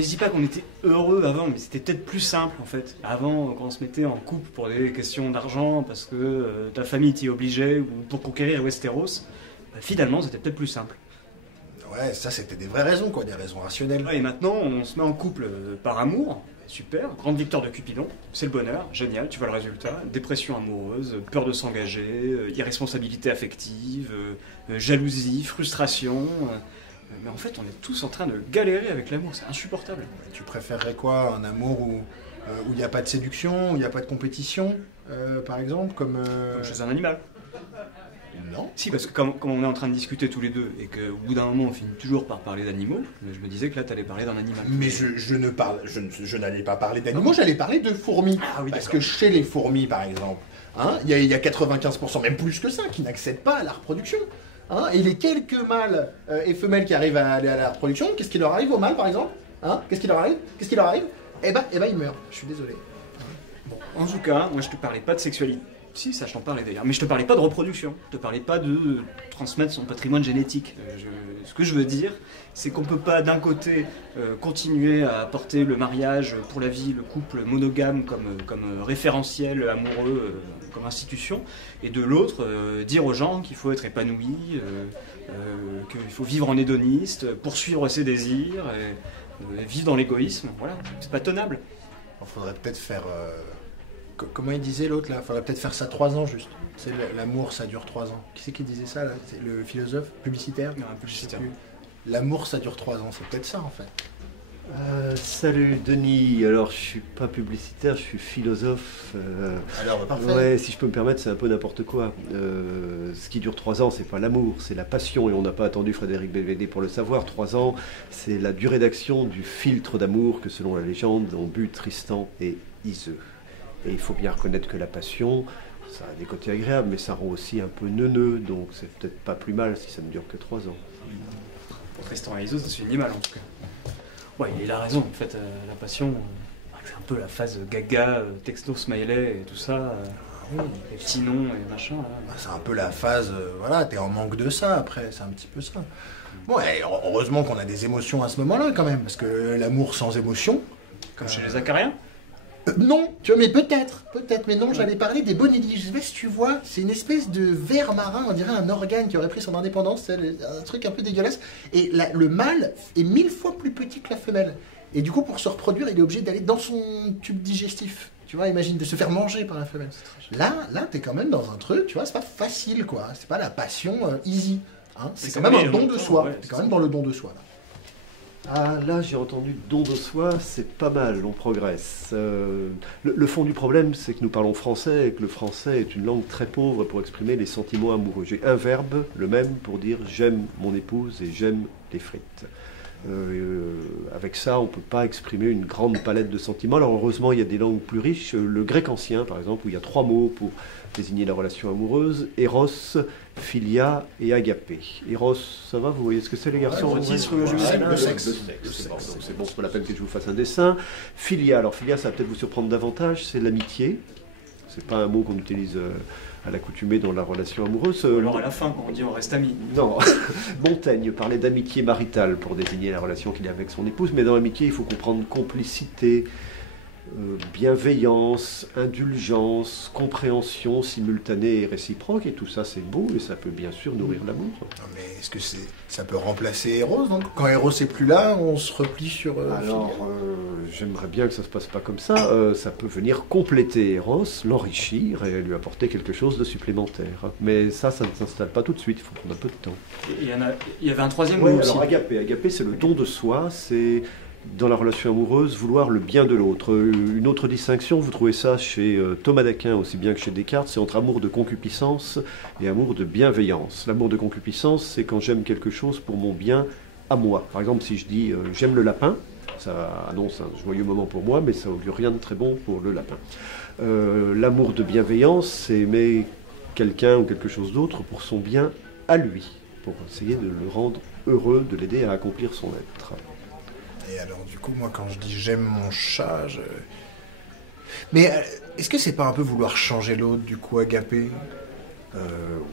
me dis pas qu'on était heureux avant, mais c'était peut-être plus simple en fait. Avant, quand on se mettait en couple pour des questions d'argent, parce que ta famille t'y obligeait, ou pour conquérir Westeros, finalement c'était peut-être plus simple. Ouais, ça c'était des vraies raisons, quoi, des raisons rationnelles. Ouais, et maintenant, on se met en couple par amour. Super, grande victoire de Cupidon, c'est le bonheur, génial, tu vois le résultat. Dépression amoureuse, peur de s'engager, irresponsabilité affective, jalousie, frustration. Mais en fait, on est tous en train de galérer avec l'amour, c'est insupportable. Tu préférerais quoi? Un amour où il n'y a pas de séduction, où il n'y a pas de compétition, par exemple, comme chez un animal. Non. Si, parce que comme on est en train de discuter tous les deux, et qu'au bout d'un moment on finit toujours par parler d'animaux, je me disais que là t'allais parler d'un animal. Mais je n'allais pas parler d'animaux, j'allais parler de fourmis. Ah oui, parce que chez les fourmis, par exemple, hein, il y a 95%, même plus que ça, qui n'accèdent pas à la reproduction. Hein, et les quelques mâles et femelles qui arrivent à aller à la reproduction, qu'est-ce qui leur arrive aux mâles, par exemple? Hein, qu'est-ce qui leur arrive? Eh ben, ils meurent. Je suis désolé. Bon, en tout cas, moi je te parlais pas de sexualité. Si, ça je t'en parlais d'ailleurs. Mais je te parlais pas de reproduction. Je te parlais pas de transmettre son patrimoine génétique. Ce que je veux dire, c'est qu'on peut pas d'un côté continuer à porter le mariage pour la vie, le couple monogame comme référentiel amoureux, comme institution, et de l'autre dire aux gens qu'il faut être épanoui, qu'il faut vivre en hédoniste, poursuivre ses désirs, et vivre dans l'égoïsme. Voilà, c'est pas tenable. Il faudrait peut-être faire... Comment il disait l'autre là? Faudrait peut-être faire ça 3 ans juste. C'est l'amour, ça dure 3 ans. Qui c'est qui disait ça là? C'est le philosophe publicitaire? Non, publicitaire. L'amour, ça dure 3 ans. C'est peut-être ça en fait. Salut Denis, alors je suis pas publicitaire, je suis philosophe. Alors parfait. Ouais, si je peux me permettre, c'est un peu n'importe quoi. Ce qui dure 3 ans, c'est pas l'amour, c'est la passion, et on n'a pas attendu Frédéric Belvédé pour le savoir. 3 ans, c'est la durée d'action du filtre d'amour que, selon la légende, ont bu Tristan et Iseux. Et il faut bien reconnaître que la passion, ça a des côtés agréables, mais ça rend aussi un peu neuneux, donc c'est peut-être pas plus mal si ça ne dure que 3 ans. Pour Tristan et Isolde, ça se finit mal en tout cas. Ouais, il a raison, en fait, la passion, c'est un peu la phase gaga, texto, smiley et tout ça, les petits noms et machin. Là. C'est un peu la phase, voilà, t'es en manque de ça après, c'est un petit peu ça. Bon, et heureusement qu'on a des émotions à ce moment-là quand même, parce que l'amour sans émotion... Comme chez les acariens? Non, tu vois, mais peut-être, mais non, j'allais parler des bonellis. Je sais pas si tu vois, c'est une espèce de ver marin, on dirait un organe qui aurait pris son indépendance, c'est un truc un peu dégueulasse. Et le mâle est 1000 fois plus petit que la femelle. Et du coup, pour se reproduire, il est obligé d'aller dans son tube digestif. Tu vois, imagine, de se faire manger par la femelle. Là, t'es quand même dans un truc, tu vois, c'est pas facile, quoi. C'est pas la passion easy. Hein. C'est quand même un don de soi. Ouais, t'es quand même dans le don de soi, là. Ah, là, j'ai entendu don de soi, c'est pas mal, on progresse. Le fond du problème, c'est que nous parlons français et que le français est une langue très pauvre pour exprimer les sentiments amoureux. J'ai un verbe, le même, pour dire j'aime mon épouse et j'aime les frites. Avec ça, on ne peut pas exprimer une grande palette de sentiments. Alors heureusement, il y a des langues plus riches. Le grec ancien, par exemple, où il y a 3 mots pour désigner la relation amoureuse: Eros, Philia et Agapé. Eros, ça va? Vous voyez ce que c'est, les garçons? Le sexe. C'est bon, c'est pas la peine que je vous fasse un dessin. Philia, alors Philia, ça va peut-être vous surprendre davantage, c'est l'amitié. C'est pas un mot qu'on utilise à l'accoutumée dans la relation amoureuse. Alors à la fin, quand on dit on reste amis. Non, Montaigne parlait d'amitié maritale pour désigner la relation qu'il a avec son épouse, mais dans l'amitié, il faut comprendre complicité, bienveillance, indulgence, compréhension simultanée et réciproque, et tout ça c'est beau, et ça peut bien sûr nourrir l'amour. Non, mais est-ce que ça peut remplacer Eros, donc? Quand Eros n'est plus là, on se replie sur... Alors, j'aimerais bien que ça se passe pas comme ça. Ça peut venir compléter Eros, l'enrichir et lui apporter quelque chose de supplémentaire. Mais ça ne s'installe pas tout de suite, il faut prendre un peu de temps. Il y avait un troisième Oui, mot aussi. alors Agapé, c'est le don de soi, c'est... Dans la relation amoureuse, vouloir le bien de l'autre. Une autre distinction, vous trouvez ça chez Thomas d'Aquin aussi bien que chez Descartes, c'est entre amour de concupiscence et amour de bienveillance. L'amour de concupiscence, c'est quand j'aime quelque chose pour mon bien à moi. Par exemple, si je dis j'aime le lapin, ça annonce un joyeux moment pour moi, mais ça augure rien de très bon pour le lapin. L'amour de bienveillance, c'est aimer quelqu'un ou quelque chose d'autre pour son bien à lui, pour essayer de le rendre heureux, de l'aider à accomplir son être. Et alors, du coup, moi, quand je dis j'aime mon chat, Mais est-ce que c'est pas un peu vouloir changer l'autre, du coup, Agapé?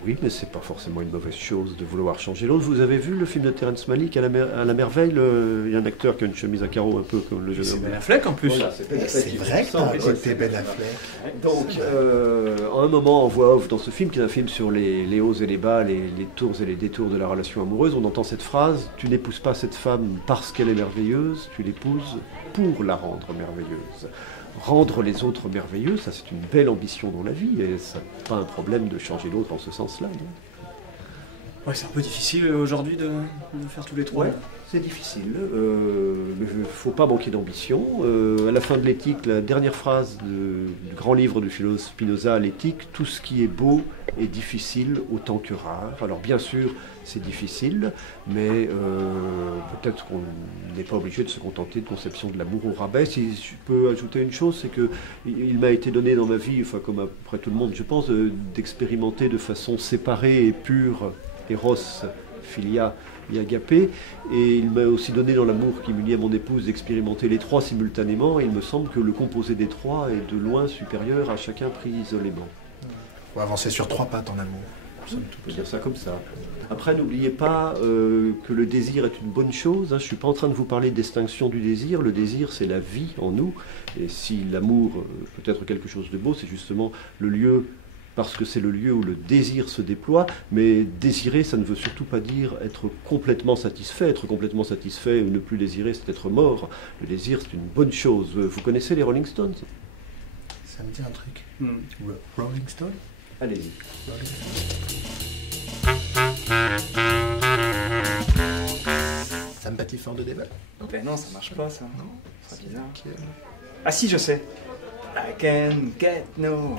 Oui, mais c'est pas forcément une mauvaise chose de vouloir changer l'autre. Vous avez vu le film de Terrence Malick à la merveille, il y a un acteur qui a une chemise à carreaux un peu comme le jeune C'est homme. Ben Affleck en plus. Voilà, Ben Affleck C'est qui vrai que t'as un ressemble. côté Ben Affleck. Donc, à un moment, en voix off dans ce film, qui est un film sur les hauts et les bas, les tours et les détours de la relation amoureuse, on entend cette phrase: tu n'épouses pas cette femme parce qu'elle est merveilleuse, tu l'épouses pour la rendre merveilleuse. Rendre les autres merveilleux, ça c'est une belle ambition dans la vie, et ça n'est pas un problème de changer l'autre en ce sens-là. Non. Ouais, c'est un peu difficile aujourd'hui de faire tous les trois. Ouais, c'est difficile, mais il ne faut pas manquer d'ambition. À la fin de l'éthique, la dernière phrase du grand livre du philosophe Spinoza, l'éthique: tout ce qui est beau est difficile autant que rare. Alors bien sûr, c'est difficile, mais peut-être qu'on n'est pas obligé de se contenter de conception de l'amour au rabais. Si je peux ajouter une chose, c'est que il m'a été donné dans ma vie, enfin comme après tout le monde je pense, d'expérimenter de façon séparée et pure Eros, Philia et Agapé, et il m'a aussi donné dans l'amour qui m'unit à mon épouse d'expérimenter les trois simultanément, et il me semble que le composé des trois est de loin supérieur à chacun pris isolément. Faut avancer sur 3 pattes en amour. On peut dire ça comme ça. Après, n'oubliez pas que le désir est une bonne chose. Je ne suis pas en train de vous parler de distinction du désir. Le désir, c'est la vie en nous. Et si l'amour peut être quelque chose de beau, c'est justement le lieu, parce que c'est le lieu où le désir se déploie. Mais désirer, ça ne veut surtout pas dire être complètement satisfait. Être complètement satisfait ou ne plus désirer, c'est être mort. Le désir, c'est une bonne chose. Vous connaissez les Rolling Stones? Ça me dit un truc. Rolling Stone. Allez-y. Ça me battit fort de débat. Ben non, ça marche pas ça. Non. C'est bizarre. Ah si, je sais. I can get no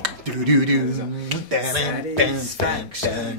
Satisfaction.